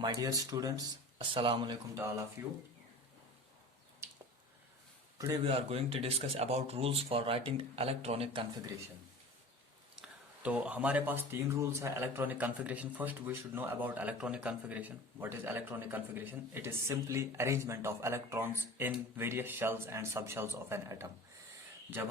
My dear students, Assalamu alaikum to all of you. Today we are going to discuss about rules for writing electronic configuration. तो हमारे पास तीन rules है electronic configuration. First we should know about electronic configuration. What is electronic configuration? It is simply arrangement of electrons in various shells and sub shells of an atom. जब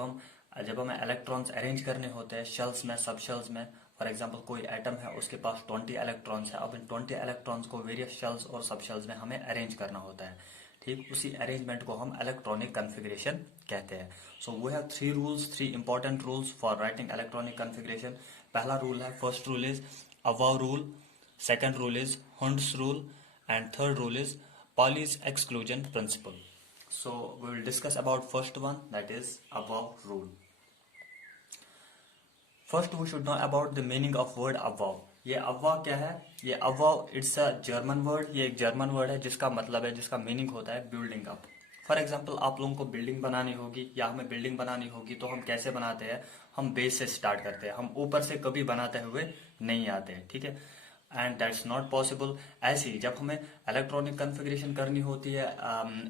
हमें electrons arrange करने होते हैं shells में, सब shells में. For example कोई atom है, उसके पास 20 इलेक्ट्रॉन्स है. अब इन 20 इलेक्ट्रॉन्स को वेरियस शेल्स और सब शेल्स में हमें अरेंज करना होता है. ठीक, उसी अरेंजमेंट को हम इलेक्ट्रॉनिक कॉन्फ़िगरेशन कहते हैं. So we have three important rules for writing electronic configuration. पहला रूल है, first rule is aufbau rule, second rule is Hund's rule and third rule is Pauli's exclusion principle. So we will discuss about first one, that is above rule. First we should know about the meaning of word above. ये above क्या है? ये above it's a German word. ये एक German word है जिसका मतलब है, जिसका मीनिंग होता है बिल्डिंग अप. फॉर एग्जाम्पल आप लोगों को बिल्डिंग बनानी होगी या हमें बिल्डिंग बनानी होगी तो हम कैसे बनाते हैं? हम बेस से स्टार्ट करते हैं. हम ऊपर से कभी बनाते हुए नहीं आते हैं. ठीक है, एंड दैट्स नॉट पॉसिबल. ऐसे ही जब हमें इलेक्ट्रॉनिक कॉन्फ़िगरेशन करनी होती है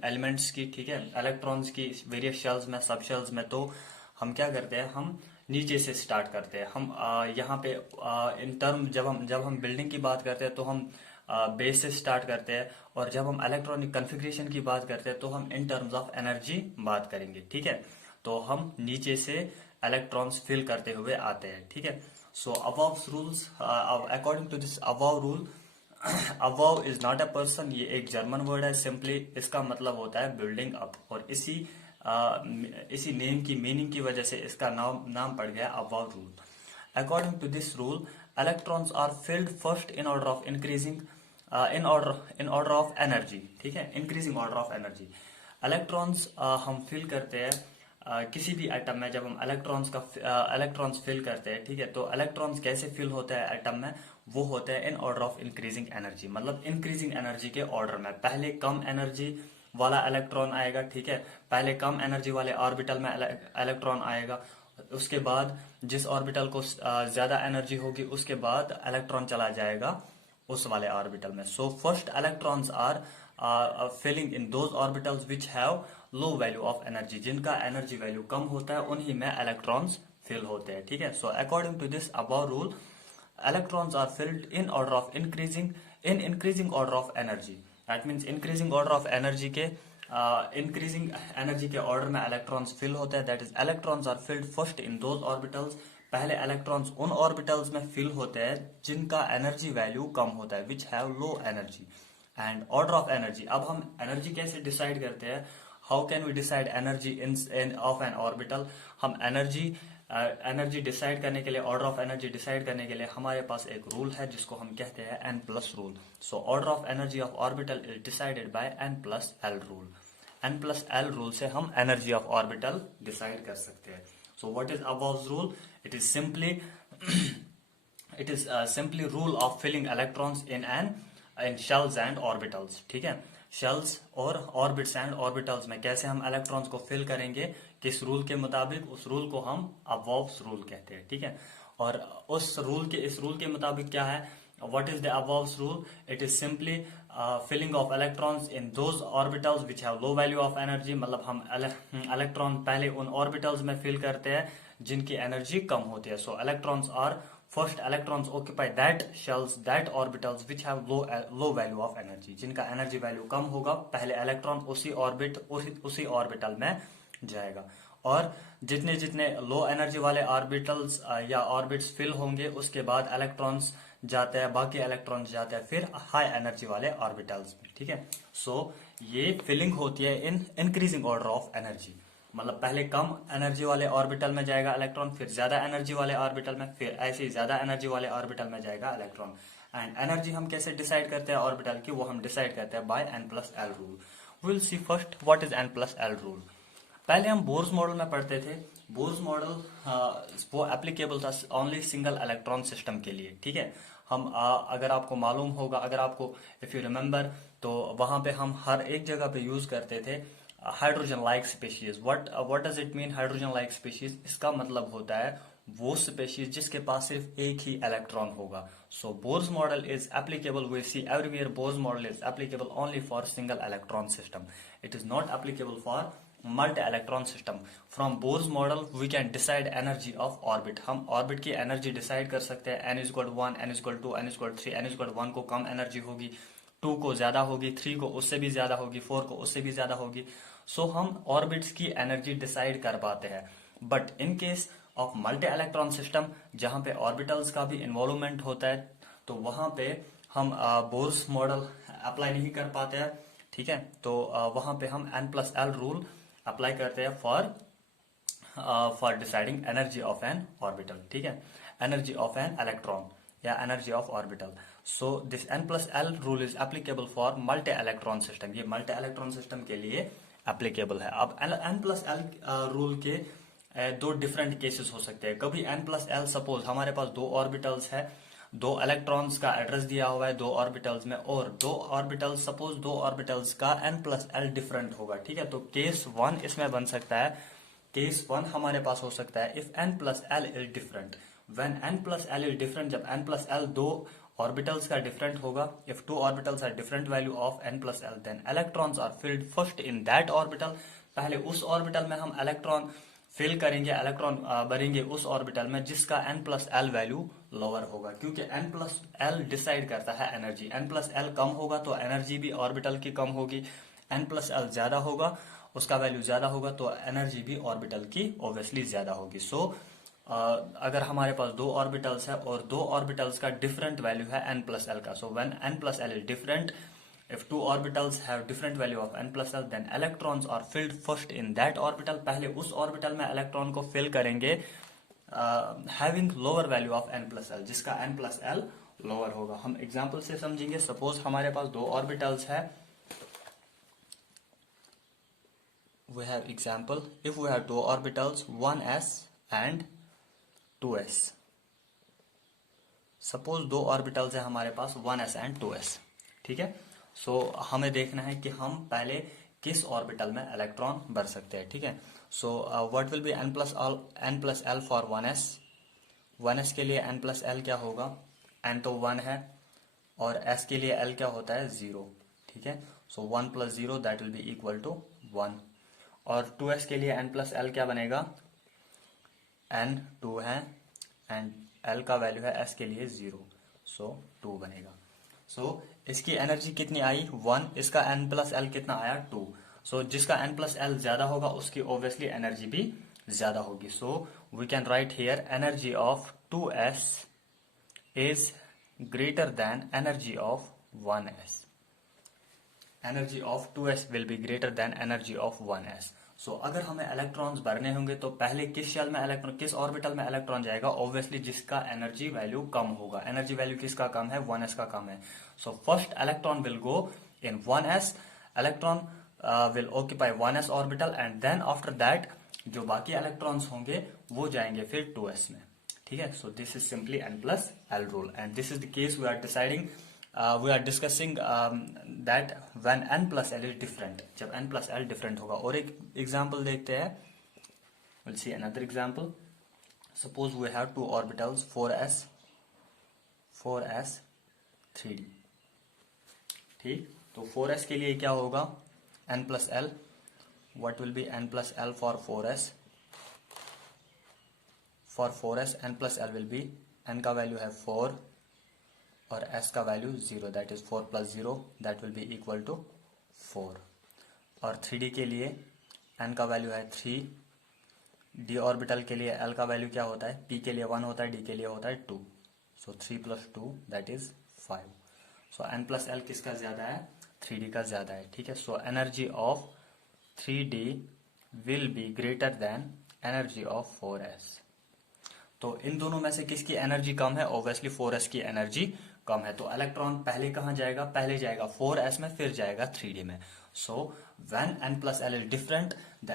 एलिमेंट्स की, ठीक है, इलेक्ट्रॉन्स की वेरियस शेल्स में, सब शेल्स में, तो हम क्या करते हैं? हम नीचे से स्टार्ट करते हैं. हम यहाँ पे इन टर्म जब हम बिल्डिंग की बात करते हैं तो हम बेस से स्टार्ट करते हैं, और जब हम इलेक्ट्रॉनिक कॉन्फ़िगरेशन की बात करते हैं तो हम इन टर्म्स ऑफ एनर्जी बात करेंगे. ठीक है, तो हम नीचे से इलेक्ट्रॉन्स फिल करते हुए आते हैं. ठीक है, so above rules, according to this above rule, above is not a person. ये एक जर्मन वर्ड है. सिंपली इसका मतलब होता है बिल्डिंग अप, और इसी नेम की मीनिंग की वजह से इसका नाम पड़ गया above rule. According to this rule, electrons are filled first in order of increasing in order of energy. ठीक है, increasing order of energy. Electrons हम फिल करते हैं किसी भी एटम में. जब हम इलेक्ट्रॉन्स फिल करते हैं, ठीक है, तो इलेक्ट्रॉन्स कैसे फिल होते हैं एटम में? वो होते हैं इन ऑर्डर ऑफ इंक्रीजिंग एनर्जी. मतलब इंक्रीजिंग एनर्जी के ऑर्डर में. पहले कम एनर्जी वाला इलेक्ट्रॉन आएगा. ठीक है, पहले कम एनर्जी वाले ऑर्बिटल में इलेक्ट्रॉन आएगा. उसके बाद जिस ऑर्बिटल को ज्यादा एनर्जी होगी उसके बाद इलेक्ट्रॉन चला जाएगा उस वाले ऑर्बिटल में. So first electrons are filling in those orbitals which have low value of energy. जिनका एनर्जी वैल्यू कम होता है उन्हीं में इलेक्ट्रॉन्स फिल होते हैं. ठीक है, so according to this aufbau rule, electrons are filled in order of increasing order of energy. That means increasing order of energy के ऑर्डर में इलेक्ट्रॉन्स फिल होते हैं. That is electrons are filled first in those orbitals. पहले electrons उन orbitals में फिल होते हैं जिनका एनर्जी वैल्यू कम होता है, which have low energy. And order of energy, अब हम एनर्जी कैसे डिसाइड करते हैं? How can we decide energy in of an orbital? हम एनर्जी डिसाइड करने के लिए, ऑर्डर ऑफ एनर्जी डिसाइड करने के लिए हमारे पास एक रूल है जिसको हम कहते हैं n plus rule. So order of energy of orbital is decided by n plus L rule. N plus L rule से हम एनर्जी ऑफ ऑर्बिटल डिसाइड कर सकते हैं. So what is aufbau rule? It is simply rule of filling electrons in shells and orbitals. ठीक है, shells और orbits and orbitals में कैसे हम इलेक्ट्रॉन्स को फिल करेंगे, किस रूल के मुताबिक? उस रूल को हम अबव रूल कहते हैं. ठीक है, और इस रूल के मुताबिक क्या है? What is the aufbau rule? It is simply filling of electrons in those orbitals which have low value of energy. मतलब हम इलेक्ट्रॉन पहले उन ऑर्बिटल्स में फिल करते हैं जिनकी एनर्जी कम होती है. सो First electrons occupy that orbitals which have low value of energy. जिनका एनर्जी वैल्यू कम होगा, पहले इलेक्ट्रॉन उसी ऑर्बिटल में जाएगा. और जितने जितने लो एनर्जी वाले ऑर्बिटल्स या ऑर्बिट्स फिल होंगे उसके बाद इलेक्ट्रॉन्स जाते हैं, बाकी इलेक्ट्रॉन्स जाते हैं फिर हाई एनर्जी वाले ऑर्बिटल्स में. ठीक है, सो ये फिलिंग होती है in increasing order of energy. मतलब पहले कम एनर्जी वाले ऑर्बिटल में जाएगा इलेक्ट्रॉन, फिर ज्यादा एनर्जी वाले ऑर्बिटल में, फिर ऐसे ही ज्यादा एनर्जी वाले ऑर्बिटल में जाएगा इलेक्ट्रॉन. एंड एनर्जी हम कैसे डिसाइड करते हैं ऑर्बिटल की? वो हम डिसाइड करते हैं by n plus L rule. Will see first what is n plus L rule. पहले हम बोर्स मॉडल में पढ़ते थे. बोर्स मॉडल वो एप्लीकेबल था ओनली सिंगल इलेक्ट्रॉन सिस्टम के लिए. ठीक है, हम अगर आपको मालूम होगा, अगर आपको इफ यू रिमेम्बर, तो वहां पे हम हर एक जगह पे यूज करते थे hydrogen like species. What does it mean hydrogen like species? इसका मतलब होता है वो स्पेशीज जिसके पास सिर्फ एक ही इलेक्ट्रॉन होगा. So Bohr's model is applicable, we see everywhere Bohr's model is applicable only for single electron system. It is not applicable for multi electron system. From Bohr's model we can decide energy of orbit. हम orbit की energy decide कर सकते हैं. n equal 1, n equal 2, n equal 3. n equal 1 को कम energy होगी, 2 को ज्यादा होगी, 3 को उससे भी ज्यादा होगी, 4 को उससे भी ज्यादा होगी. सो हम ऑर्बिट्स की एनर्जी डिसाइड कर पाते हैं. But in case of multi electron system जहां पे ऑर्बिटल्स का भी इन्वॉल्वमेंट होता है, तो वहां पे हम बोर्स मॉडल अप्लाई नहीं कर पाते हैं. ठीक है, तो वहां पे हम n+l रूल अप्लाई करते हैं for deciding energy of an orbital. ठीक है, एनर्जी ऑफ एन इलेक्ट्रॉन या energy of orbital. So this n+l rule is applicable for multi electron system. ये मल्टी इलेक्ट्रॉन सिस्टम के लिए एप्लीकेबल है. अब n+l रूल के दो डिफरेंट केसेस हो सकते हैं. कभी n+l सपोज हमारे पास दो ऑर्बिटल्स है, दो इलेक्ट्रॉन्स का एड्रेस दिया हुआ है दो ऑर्बिटल्स में, और दो ऑर्बिटल्स सपोज दो ऑर्बिटल्स का n+l डिफरेंट होगा. ठीक है, तो केस 1 इसमें बन सकता है. केस 1 हमारे पास हो सकता है if n+l is different. When n+l is different, जब n+l दो ऑर्बिटल्स का डिफरेंट होगा, if two orbitals are different value of n+l, then electrons are filled first in that orbital. पहले उस ऑर्बिटल में हम इलेक्ट्रॉन फिल करेंगे, इलेक्ट्रॉन भरेंगे उस ऑर्बिटल में जिसका n+l वैल्यू लोअर होगा, क्योंकि n+l डिसाइड करता है एनर्जी. n+l कम होगा तो एनर्जी भी ऑर्बिटल की कम होगी. n+l ज्यादा होगा, उसका वैल्यू ज्यादा होगा, तो एनर्जी भी ऑर्बिटल की ऑब्वियसली ज्यादा होगी. सो अगर हमारे पास दो ऑर्बिटल्स है और दो ऑर्बिटल्स का डिफरेंट वैल्यू है n+l का, सो when n+l is different, if two orbitals have different value of n+l, then electrons are filled first in that orbital. पहले उस ऑर्बिटल में इलेक्ट्रॉन को फिल करेंगे having lower value of n+l, जिसका n+l lower होगा. हम example से समझेंगे. सपोज हमारे पास दो ऑर्बिटल्स है. we have example, if we have two orbitals 1s and 2s. Suppose दो ऑर्बिटल्स है हमारे पास 1s and 2s. ठीक है, सो हमें देखना है कि हम पहले किस ऑर्बिटल में इलेक्ट्रॉन भर सकते हैं. ठीक है, so what will be n+l for 1s. 1s के लिए n+l क्या होगा, n तो 1 है और s के लिए l क्या होता है 0. ठीक है, so 1 + 0 that will be equal to 1. और 2s के लिए n+l क्या बनेगा, n 2 है एंड l का वैल्यू है s के लिए 0, सो 2 बनेगा. सो इसकी एनर्जी कितनी आई 1, इसका n+l कितना आया 2. सो जिसका n+l ज्यादा होगा उसकी ऑब्वियसली एनर्जी भी ज्यादा होगी. So we can write here energy of 2s is greater than energy of 1s. Energy of 2s will be greater than energy of 1s. सो अगर हमें इलेक्ट्रॉन्स भरने होंगे तो पहले किस शेल में इलेक्ट्रॉन, किस ऑर्बिटल में इलेक्ट्रॉन जाएगा, ऑब्वियसली जिसका एनर्जी वैल्यू कम होगा. एनर्जी वैल्यू किसका कम है, 1s का कम है. So first electron will go in 1s, electron will occupy 1s orbital, and then after that जो बाकी इलेक्ट्रॉन्स होंगे वो जाएंगे फिर 2s में. ठीक है, so this is simply n+l rule, and this is the case we are deciding, we are discussing that when n+l is different, जब n+l different होगा. और एक एग्जांपल देखते हैं. we'll see another example. suppose we have two orbitals 4s 3d. ठीक, तो 4s के लिए क्या होगा n+l. what will be n+l for 4s? for 4s n+l will be, n का वैल्यू है 4 और s का value 0, that is 4 + 0 that will be equal to 4. और 3d के लिए n का वैल्यू है 3. d ऑर्बिटल के लिए l का वैल्यू क्या होता है, p के लिए 1 होता है, d के लिए होता है 2. सो 3 + 2 दैट इज 5. सो n+l किसका ज्यादा है, 3d का ज्यादा है. ठीक है, so energy of 3d will be greater than energy of 4s. तो इन दोनों में से किसकी एनर्जी कम है, ऑब्वियसली 4s की एनर्जी कम है. तो इलेक्ट्रॉन पहले कहाँ जाएगा, पहले जाएगा 4s में, फिर जाएगा 3d में. So when n+l is different, the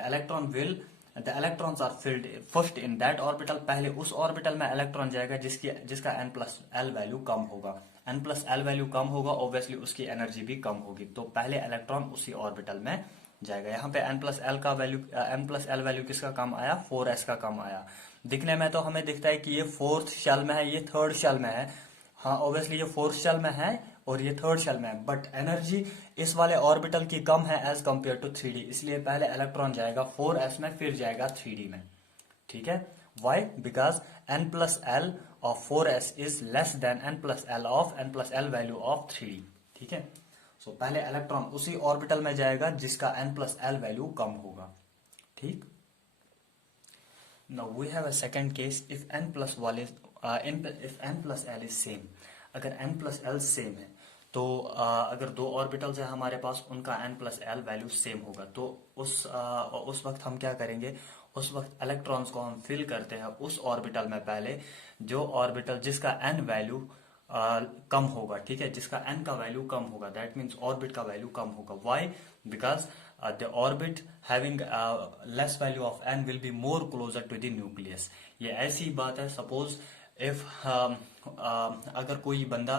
electrons are filled first in that orbital. पहले उस ऑर्बिटल में इलेक्ट्रॉन जाएगा जिसका n+l वैल्यू कम होगा. n+l वैल्यू कम होगा, ऑब्वियसली उसकी एनर्जी भी कम होगी, तो पहले इलेक्ट्रॉन उसी ऑर्बिटल में जाएगा. यहाँ पे n+l वैल्यू किसका कम आया, 4s का कम आया. दिखने में तो हमें दिखता है कि ये फोर्थ शेल में है, ये थर्ड शेल में है। हाँ ऑब्वियसली ये फोर्थ शेल में है और ये थर्ड शेल में है, बट एनर्जी इस वाले ऑर्बिटल की कम है एज कम्पेयर टू 3D, इसलिए पहले इलेक्ट्रॉन जाएगा 4s में फिर जाएगा 3D में। ठीक है, why? Because n plus L of 4s is less than n plus L of n plus L value of 3D। ठीक है, सो पहले इलेक्ट्रॉन उसी ऑर्बिटल में जाएगा जिसका n प्लस एल वैल्यू कम होगा। ठीक, now we have a second case if n plus if n plus l is same। अगर n plus l सेम है तो अगर दो ऑर्बिटल्स है हमारे पास, उनका n plus L value same होगा, तो उस वक्त हम क्या करेंगे, उस वक्त इलेक्ट्रॉन्स को हम फिल करते हैं उस ऑर्बिटल में पहले जो ऑर्बिटल जिसका n वैल्यू कम होगा। ठीक है, जिसका n का वैल्यू कम होगा, दैट मीन्स ऑर्बिट का वैल्यू कम होगा। Why? Because the orbit having less value of n will be more closer to the nucleus। ये ऐसी बात है, सपोज इफ अगर कोई बंदा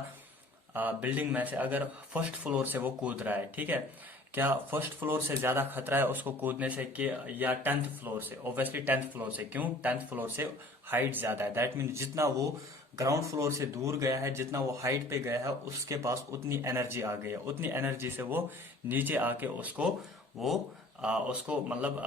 बिल्डिंग में से अगर फर्स्ट फ्लोर से वो कूद रहा है, ठीक है, क्या फर्स्ट फ्लोर से ज्यादा खतरा है उसको कूदने से कि या 10th फ्लोर से? ऑब्वियसली 10th फ्लोर से। क्यों? 10th फ्लोर से हाइट ज्यादा है, दैट मीन्स जितना वो ग्राउंड फ्लोर से दूर गया है, जितना वो हाइट पे गया है, उसके पास उतनी एनर्जी आ गई है, उतनी एनर्जी से वो नीचे आके उसको मतलब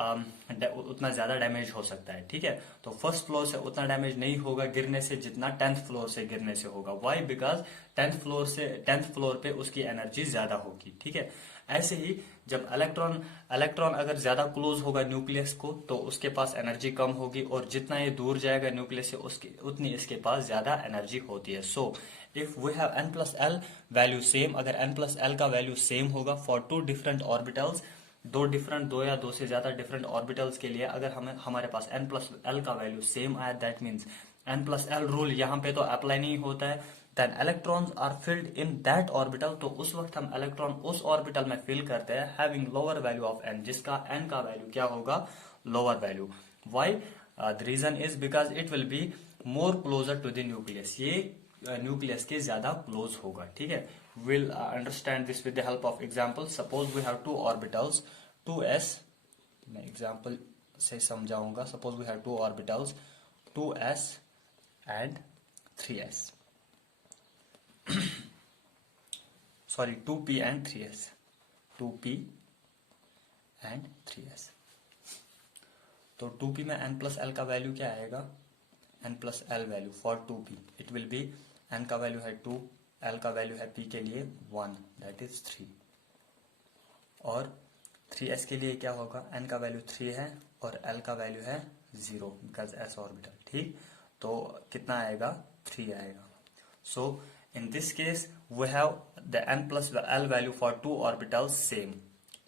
उतना ज्यादा डैमेज हो सकता है। ठीक है, तो फर्स्ट फ्लोर से उतना डैमेज नहीं होगा गिरने से जितना 10th फ्लोर से गिरने से होगा। वाई? बिकॉज 10th फ्लोर पे उसकी एनर्जी ज्यादा होगी। ठीक है, ऐसे ही जब इलेक्ट्रॉन अगर ज्यादा क्लोज होगा न्यूक्लियस को तो उसके पास एनर्जी कम होगी, और जितना ये दूर जाएगा न्यूक्लियस से उतनी इसके पास ज्यादा एनर्जी होती है। So if we have n plus L value same, अगर n प्लस एल का वैल्यू सेम होगा फॉर टू डिफरेंट ऑर्बिटल्स, दो या दो से ज्यादा डिफरेंट ऑर्बिटल्स के लिए, अगर हमारे पास n प्लस एल का वैल्यू सेम आया, that means n plus L rule यहाँ पे तो अप्लाई नहीं होता है, then electrons are filled in that orbital, तो उस वक्त हम इलेक्ट्रॉन उस ऑर्बिटल में फिल करते हैं having lower value of n, जिसका n का वैल्यू क्या होगा? Lower value. Why? The reason is because it will be more closer to the nucleus, ये न्यूक्लियस के ज्यादा क्लोज होगा। ठीक है, we'll understand this with the help of example। suppose we have two orbitals 2s, मैं example से समझाऊंगा। suppose we have two orbitals 2s and 3s sorry 2p and 3s 2p and 3s। तो 2p में n plus L का value क्या आएगा? n plus L value for 2p it will B, n का value है 2, l का value है p के लिए 1, दैट इज 3, और 3s के लिए क्या होगा? n का वैल्यू 3 है और l का वैल्यू है 0 बिकॉज s ऑर्बिटल। ठीक, तो कितना आएगा? 3 आएगा। So in this case we have the n plus l value for two orbitals same,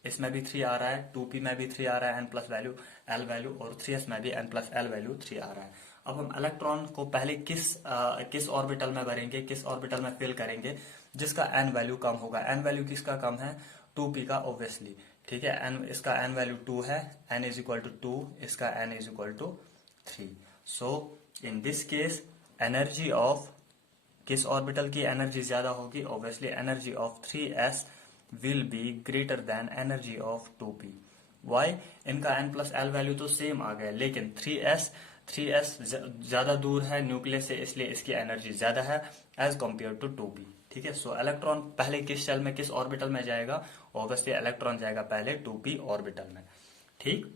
इसमें भी 3 आ रहा है, 2p में भी 3 आ रहा है n plus value l value, और 3s में भी n प्लस l वैल्यू 3 आ रहा है। अब हम इलेक्ट्रॉन को पहले किस ऑर्बिटल में भरेंगे, किस ऑर्बिटल में फिल करेंगे जिसका n वैल्यू कम होगा? n वैल्यू किसका कम है? 2p का ऑब्वियसली। ठीक है, n इसका n वैल्यू 2 है, n इज इक्वल टू 2, इसका n is equal to 3। So in this case energy of किस ऑर्बिटल की एनर्जी ज्यादा होगी? Obviously energy of 3s will be greater than energy of 2p। वाई? इनका n प्लस एल वैल्यू तो same आ गया, लेकिन 3s ज्यादा दूर है न्यूक्लियस से, इसलिए इसकी एनर्जी ज्यादा है एज कम्पेयर टू 2p। ठीक है, सो इलेक्ट्रॉन पहले किस शेल में, किस ऑर्बिटल में जाएगा? ऑब्वियसली इलेक्ट्रॉन जाएगा पहले 2p ऑर्बिटल में। ठीक,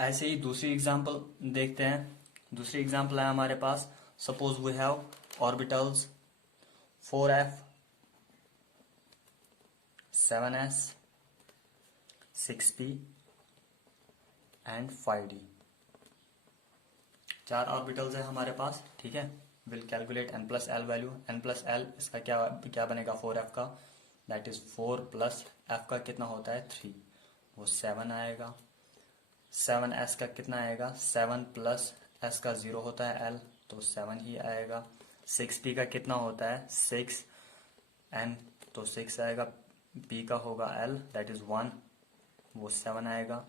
ऐसे ही दूसरी एग्जांपल देखते हैं। दूसरी एग्जांपल है हमारे पास, suppose we have orbitals 4f 7s 6p and 5d, 4 orbitals है हमारे पास। ठीक है, will calculate n plus L value. n plus L इसका क्या बनेगा? 4f का, दैट इज 4 प्लस f का कितना होता है? 3, वो 7 आएगा। 7s का कितना आएगा? 7 प्लस s का 0 होता है l, तो 7 ही आएगा। 6p का कितना होता है? 6 n, तो 6 आएगा। p का होगा l, दैट इज 1, वो 7 आएगा।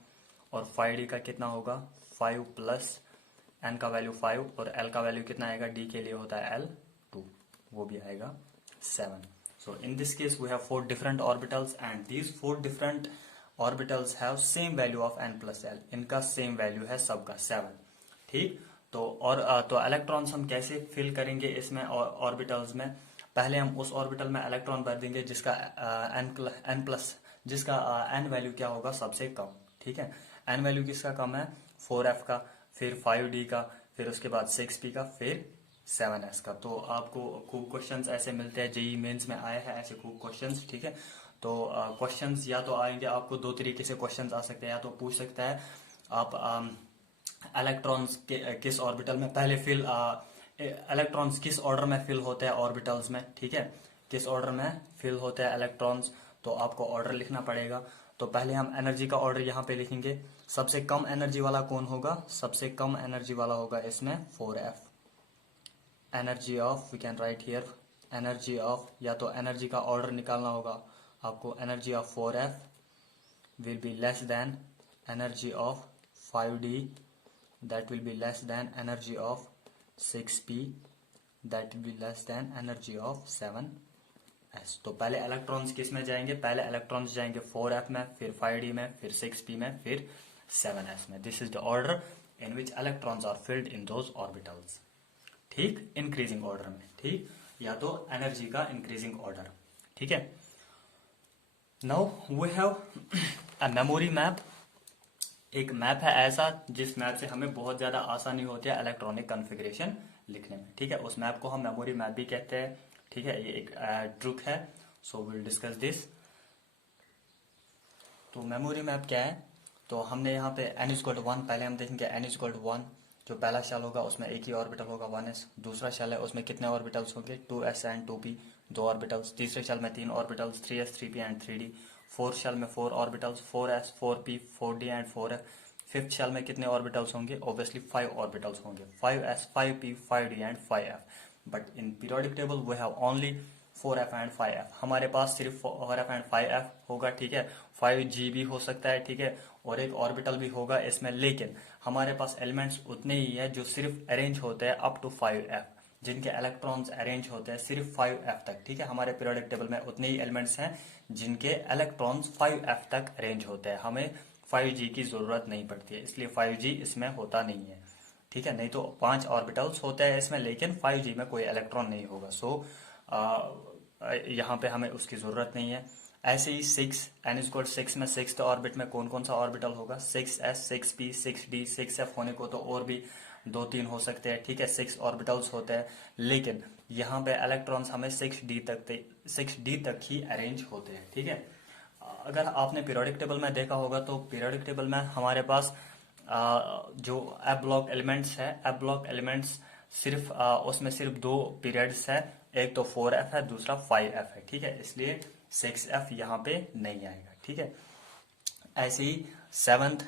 और 5d का कितना होगा? 5 प्लस n का वैल्यू 5 और l का वैल्यू कितना आएगा? d के लिए होता है l 2, वो भी आएगा 7। So in this case we have 4 different orbitals and these 4 different orbitals have same value of n plus l। इनका सेम वैल्यू है सबका 7। ठीक। तो इलेक्ट्रॉन्स हम कैसे फिल करेंगे इसमें ऑर्बिटल्स में? पहले हम उस ऑर्बिटल में इलेक्ट्रॉन भर देंगे जिसका एन प्लस जिसका एन वैल्यू क्या होगा, सबसे कम। ठीक है, एन वैल्यू किसका कम है? 4f का, फिर 5d का, फिर उसके बाद 6p का, फिर 7s का। तो आपको खूब क्वेश्चंस ऐसे मिलते हैं, जेई मेंस में आए हैं ऐसे खूब क्वेश्चंस। ठीक है, तो क्वेश्चंस या तो आएंगे आपको दो तरीके से क्वेश्चंस आ सकते हैं। या तो पूछ सकता है आप इलेक्ट्रॉन्स किस ऑर्बिटल में पहले फिल इलेक्ट्रॉन्स किस ऑर्डर में फिल होते हैं ऑर्बिटल्स में। ठीक है, किस ऑर्डर में फिल होते हैं इलेक्ट्रॉन्स, तो आपको ऑर्डर लिखना पड़ेगा। तो पहले हम एनर्जी का ऑर्डर यहाँ पे लिखेंगे। सबसे कम एनर्जी वाला कौन होगा? सबसे कम एनर्जी वाला होगा इसमें 4f। Energy of, we can write here energy of, या तो एनर्जी का ऑर्डर निकालना होगा आपको। Energy of 4f will be less than energy of 5d, that will be less than energy of 6p, that will be less than energy of 7s। तो पहले electrons किस में जाएंगे? पहले इलेक्ट्रॉन्स जाएंगे 4f में, फिर 5d में, फिर 6p में, फिर 7s में। This is the order in which electrons are filled in those orbitals. ठीक, इंक्रीजिंग ऑर्डर में। ठीक, या तो एनर्जी का इंक्रीजिंग ऑर्डर। ठीक है, now we have a memory map. एक मैप है ऐसा जिस मैप से हमें बहुत ज्यादा आसानी होती है इलेक्ट्रॉनिक कॉन्फ़िगरेशन लिखने में। ठीक है, उस मैप को हम मेमोरी मैप भी कहते हैं। ठीक है, ये एक ट्रिक है, सो विल डिस्कस दिस। तो मेमोरी मैप क्या है? तो हमने यहाँ पे n=1, पहले हम देखेंगे n=1। जो पहला शेल होगा उसमें एक ही ऑर्बिटल होगा 1s। दूसरा शेल है उसमें कितने ऑर्बिटल्स होंगे? 2s एंड 2p, दो ऑर्बिटल्स। तीसरे शेल में 3 orbitals, 3s 3p and 3d। Fourth shell में 4 orbitals, 4s 4p 4d and 4f। Fifth shell में कितने ऑर्बिटल्स होंगे? ऑब्वियसली 5 ऑर्बिटल्स होंगे, 5s 5p 5d and 5f। But in periodic table we have only 4f and 5f। हमारे पास सिर्फ 4f and 5f होगा। ठीक है, 5g भी हो सकता है। ठीक है, और एक ऑर्बिटल भी होगा इसमें, लेकिन हमारे पास एलिमेंट्स उतने ही है जो सिर्फ अरेंज होते हैं अप टू 5f, जिनके इलेक्ट्रॉन्स अरेंज होते हैं सिर्फ 5f तक। ठीक है, हमारे पीरियोडिक टेबल में उतने ही एलिमेंट्स हैं जिनके इलेक्ट्रॉन्स 5f तक अरेंज होते हैं। हमें 5g की जरूरत नहीं पड़ती है, इसलिए 5g इसमें होता नहीं है। ठीक है, नहीं तो 5 ऑर्बिटल्स होते हैं इसमें, लेकिन 5g में कोई इलेक्ट्रॉन नहीं होगा। सो यहाँ पे हमें उसकी जरूरत नहीं है। ऐसे ही 6 n=6 में 6th ऑर्बिट में कौन कौन सा ऑर्बिटल होगा? 6s 6p 6d 6f होने को तो और भी 2-3 हो सकते हैं। ठीक है, 6 ऑर्बिटल्स होते हैं, लेकिन यहाँ पे इलेक्ट्रॉन्स हमें 6d तक ही अरेंज होते हैं। ठीक है, अगर आपने पीरियोडिक टेबल में देखा होगा तो पीरियोडिक टेबल में हमारे पास जो एफ ब्लॉक एलिमेंट्स है, एफ ब्लॉक एलिमेंट्स सिर्फ उसमें सिर्फ 2 पीरियड्स है, एक तो 4f है, दूसरा 5f है। ठीक है, इसलिए 6f यहाँ पे नहीं आएगा। ठीक है, ऐसे ही सेवंथ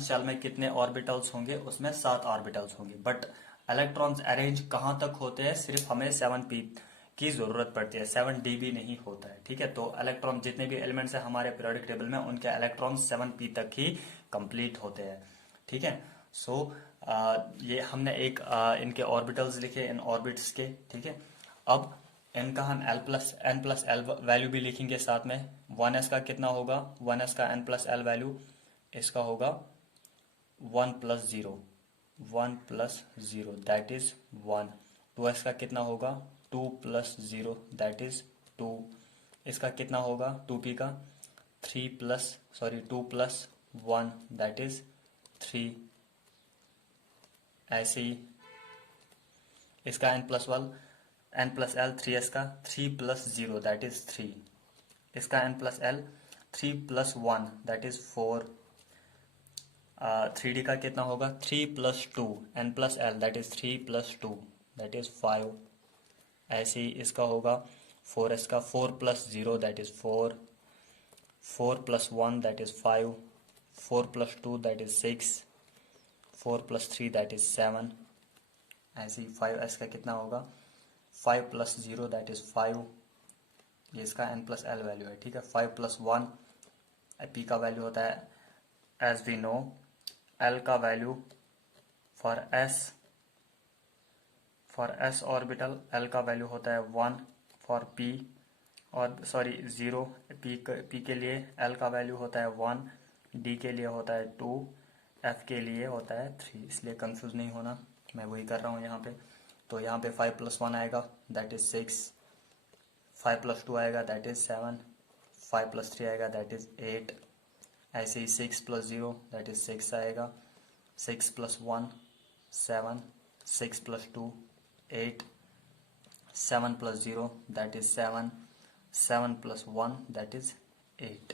शेल में कितने ऑर्बिटल्स होंगे? उसमें 7 ऑर्बिटल्स होंगे। बट इलेक्ट्रॉन्स अरेंज कहाँ तक होते हैं? सिर्फ हमें 7p की जरूरत पड़ती है, 7d भी नहीं होता है। ठीक है, तो इलेक्ट्रॉन जितने भी एलिमेंट्स हैं हमारे पीरियोडिक टेबल में, उनके इलेक्ट्रॉन 7p तक ही कंप्लीट होते हैं। ठीक है, सो ये हमने एक इनके ऑर्बिटल्स लिखे, इन ऑर्बिट्स के। ठीक है, अब इनका हम n+l वैल्यू भी लिखेंगे साथ में। 1s का कितना होगा? 1s का n+l वैल्यू इसका होगा 1+0, 1+0 दैट इज 1। 2s का कितना होगा? 2+0 दैट इज 2। इसका कितना होगा 2p का? 2+1 दैट इज 3। ऐसे ही इसका n+l 3s का 3+0 दैट इज 3। इसका n+l 3+1 दैट इज 4। 3d का कितना होगा? 3+2 n+l that is 3+2 that is 5। ऐसे ही इसका होगा 4s का 4+0 that is 4, 4+1 that is 5, 4+2 that is 6, 4+3 that is 7। ऐसे ही 5s का कितना होगा? 5+0 दैट इज 5। ये इसका n+l वैल्यू है। ठीक है, 5+1 p का वैल्यू होता है, एज वी नो l का value for s orbital l का वैल्यू होता है 1, फॉर p और 0 p के लिए l का वैल्यू होता है 1, d के लिए होता है 2 F के लिए होता है 3, इसलिए कंफ्यूज नहीं होना, मैं वही कर रहा हूँ यहाँ पे। तो यहाँ पे 5 + 1 आएगा दैट इज़ 6, 5 + 2 आएगा दैट इज़ 7, 5 + 3 आएगा दैट इज़ 8, ऐसे ही 6 + 0 दैट इज़ 6 आएगा, 6 + 1 7, 6 + 2 8, 7 + 0 दैट इज़ 7, 7 + 1 दैट इज़ 8।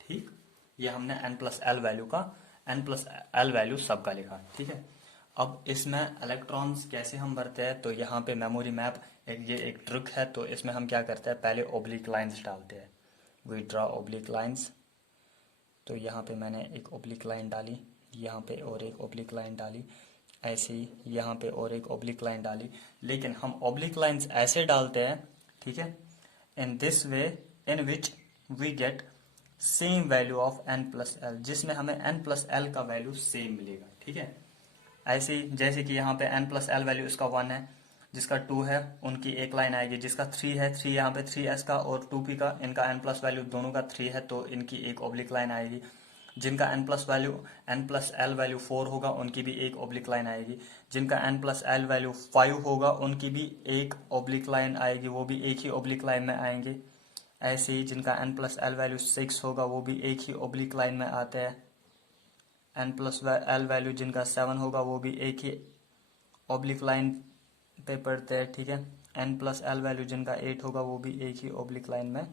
ठीक, ये हमने n+l वैल्यू का n+l वैल्यू सबका लिखा, ठीक है। अब इसमें इलेक्ट्रॉन्स कैसे हम भरते हैं, तो यहाँ पे मेमोरी मैप ये एक ट्रिक है। तो इसमें हम क्या करते हैं, पहले ओब्लिक लाइंस डालते हैं, वी ड्रा ओब्लिक लाइंस। तो यहाँ पे मैंने एक ओब्लिक लाइन डाली, यहाँ पे और एक ओब्लिक लाइन डाली, ऐसे ही यहाँ पे और एक ओब्लिक लाइन डाली। लेकिन हम ओब्लिक लाइंस ऐसे डालते हैं, ठीक है, in this way in which we get same value of n+l, जिसमें हमें n+l का वैल्यू सेम मिलेगा, ठीक है। ऐसे ही जैसे कि यहाँ पे n+l वैल्यू इसका 1 है, जिसका 2 है उनकी एक लाइन आएगी, जिसका 3 है 3 यहाँ पे 3s का और 2p का, इनका n+ वैल्यू दोनों का 3 है तो इनकी एक ओब्लिक लाइन आएगी। जिनका n+l वैल्यू 4 होगा उनकी भी एक ओब्लिक लाइन आएगी। जिनका n+l वैल्यू 5 होगा उनकी भी एक ओब्लिक लाइन आएगी, वो भी एक ही ओब्लिक लाइन में आएंगे। ऐसे ही जिनका n+l वैल्यू 6 होगा वो भी एक ही ओब्लिक लाइन में आते हैं। n+l वैल्यू जिनका 7 होगा वो भी एक ही ओब्लिक लाइन पे पड़ते हैं, ठीक है। n+l वैल्यू जिनका 8 होगा वो भी एक ही ओब्लिक लाइन में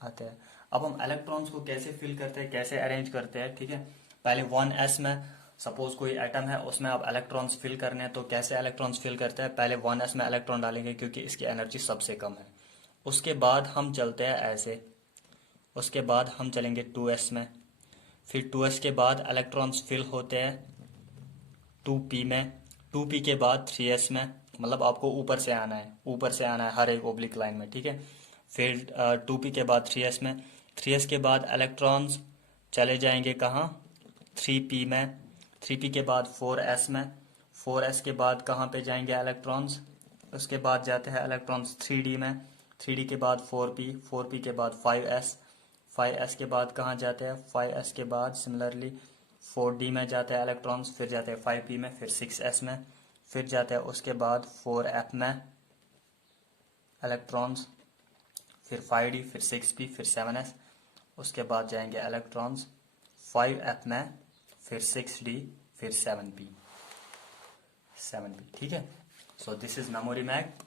आते हैं। अब हम इलेक्ट्रॉन्स को कैसे फिल करते हैं, कैसे अरेंज करते हैं, ठीक है। पहले 1s में सपोज कोई एटम है, उसमें आप इलेक्ट्रॉन्स फिल करने हैं, तो कैसे इलेक्ट्रॉन्स फिल करते हैं, पहले 1s में इलेक्ट्रॉन डालेंगे क्योंकि इसकी एनर्जी सबसे कम है। उसके बाद हम चलते हैं ऐसे, उसके बाद हम चलेंगे 2s में, फिर 2s के बाद इलेक्ट्रॉन्स फिल होते हैं 2p में, 2p के बाद 3s में, मतलब आपको ऊपर से आना है, ऊपर से आना है हर एक ओब्लिक लाइन में, ठीक है। फिर 2p के बाद 3s में, 3s के बाद इलेक्ट्रॉन्स चले जाएंगे कहाँ, 3p में, 3p के बाद 4s में, 4s के बाद कहाँ पे जाएंगे इलेक्ट्रॉन्स, उसके बाद जाते हैं इलेक्ट्रॉन्स 3d में, 3d के बाद 4p, 4p के बाद 5s, 5s के बाद कहाँ जाते हैं, 5s के बाद सिमिलरली 4d में जाते हैं इलेक्ट्रॉन्स, फिर जाते हैं 5p में, फिर 6s में, फिर जाते हैं उसके बाद 4f में इलेक्ट्रॉन्स, फिर 5d, फिर 6p, फिर 7s, उसके बाद जाएंगे इलेक्ट्रॉन्स 5f में, फिर 6d, फिर 7p, ठीक है। So this is memory map.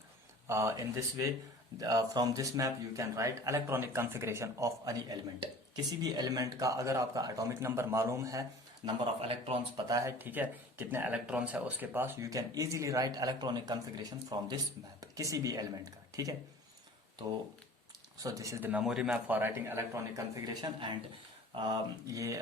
In this way from this map you can write electronic configuration of any element. किसी भी एलिमेंट का अगर आपका एटॉमिक नंबर मालूम है, नंबर ऑफ इलेक्ट्रॉन्स पता है, ठीक है, कितने इलेक्ट्रॉन्स है उसके पास, you can easily write electronic configuration from this map, किसी भी एलिमेंट का, ठीक है। तो so this is the memory map for writing electronic configuration and ये